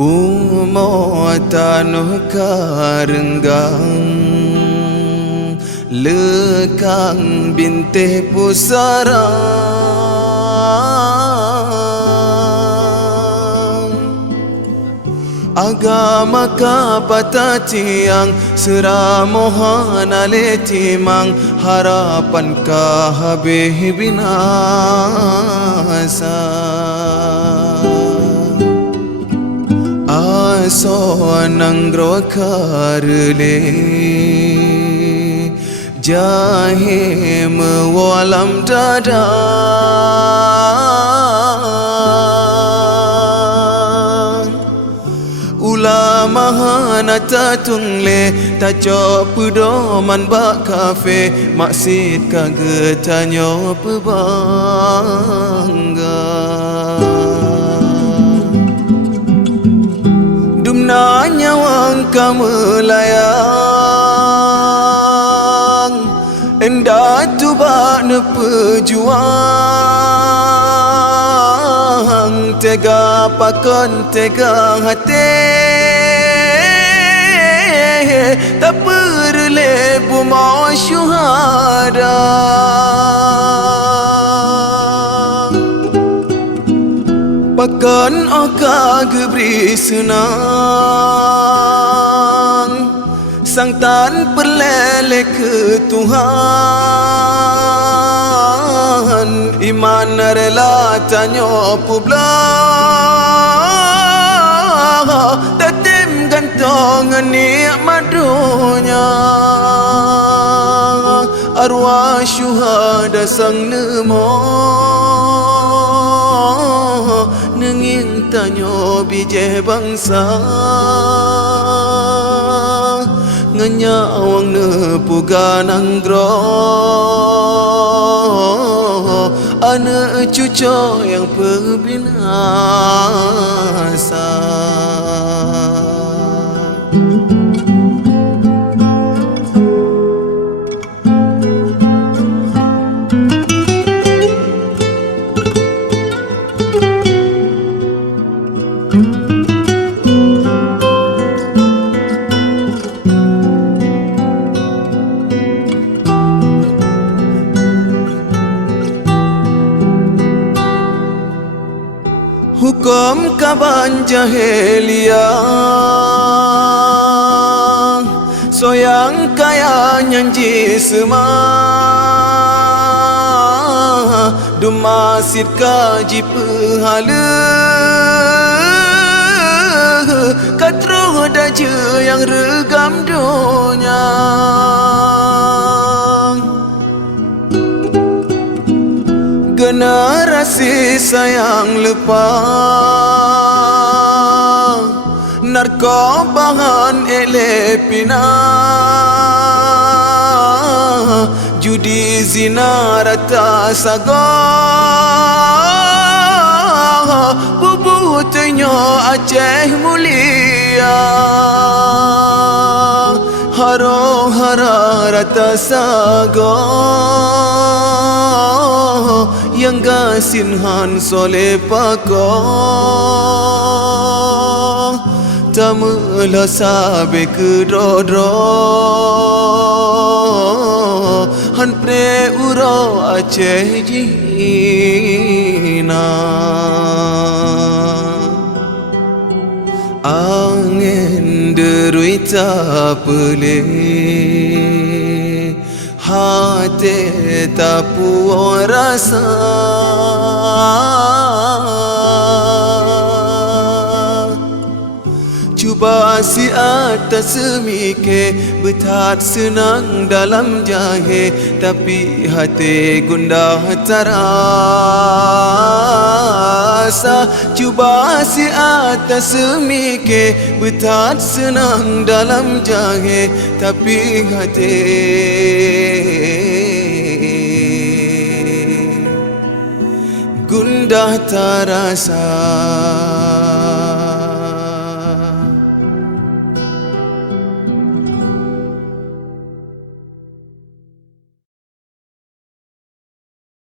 Bumo tanuh karenggang lekang bintih pusara agama kapata tiang seramohan ale timang harapan kahabih binasa aso nanggro karle jahe mewalam dada ulama hanata tungle taco pedoman bak kafe maksud kagetanyo pebangga dumna nyawang kamelayang enda tuba ne pejuang tega pakon tega hati tak perle buma syuhada pakon oka gebri senang sang tan perlele ke Tuhan iman rela tanyo publah tetem gantongan nikmat dunia arwah syuhada sang nemo nenging tanyo bijeh bangsa nganyawang nepugan anggro anak cucu yang pembinasa hukum kaban jahelia soyang kaya nyanji sema dumasit kaji pehala katro daje yang regam dunia generasi sayang lupa narkobahan elepina judi zina rata saga bubutenyo Aceh mulia haro hara rata saga yang gasinhan soleh pako tamulah sabe kedrodro han pre uro Aceh jina angin derita pelih hati tak puas rasa cuba si atas semike betat senang dalam jahe tapi hati gundah terasa cuba si atas semike betat senang dalam jahe tapi hati gundah terasa